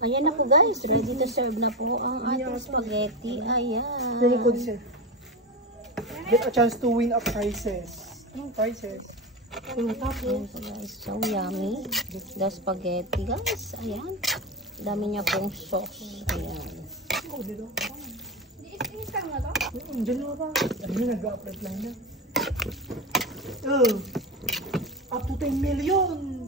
Ayan na po guys, ready to serve na po ang ating spaghetti. Ayan. Promo code siya. Get a chance to win a prizes. Anong prizes? Ayan po guys, so yummy. The spaghetti guys, ayan. Dami niya pong sauce. Ayan. Oh, dito. Diyan na ba? Ano, nag-upload lang na. Up to 10 million!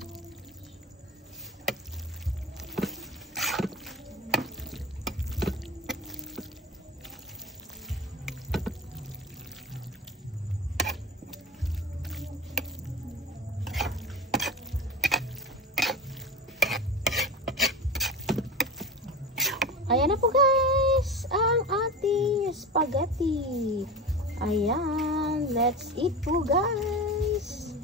Ayan na po guys, ang ating spaghetti. Ayan, let's eat po guys.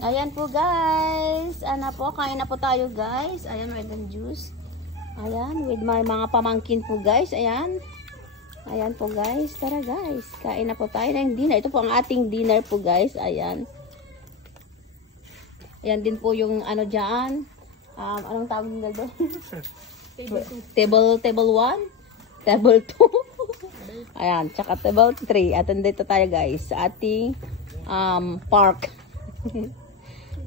Ayan po guys, ano po, kain na po tayo guys. Ayan, red and juice. Ayan, with my mga pamangkin po guys. Ayan. Ayan po guys, tara guys. Kain na po tayo ng dinner. Ito po ang ating dinner po guys. Ayan. Ayan din po yung ano dyan. Anong tawag nila doon? Table 1? Table 2? Ayan, tsaka table 3. At nandito tayo guys sa ating park.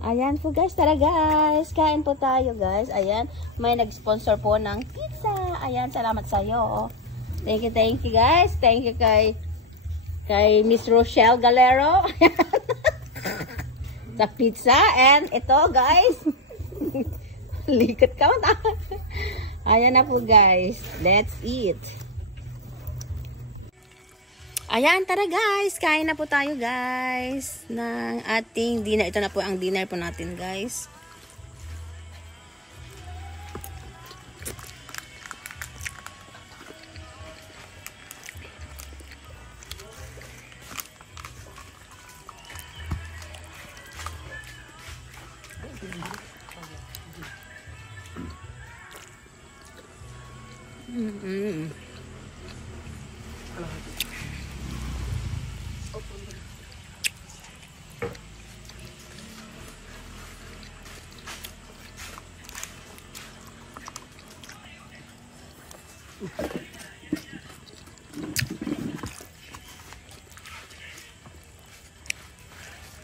Ayan po guys, tara guys. Kain po tayo guys. Ayan, may nag-sponsor po ng pizza. Ayan, salamat sa iyo. Thank you guys. Thank you kay Miss Rochelle Galero. Sa pizza. And ito guys. Likat ka man. Ayan na po guys. Let's eat. Ayan, tara guys. Kain na po tayo guys ng ating dinner. Ito na po ang dinner po natin guys.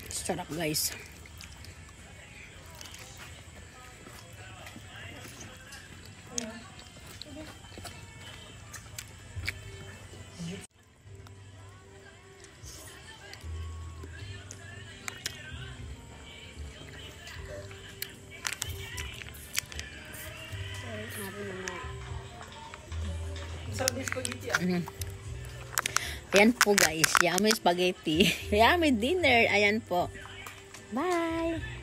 Sarap guys. Sarap yung spaghetti ah. Ayan po guys, yummy spaghetti. Yummy dinner. Ayan po. Bye!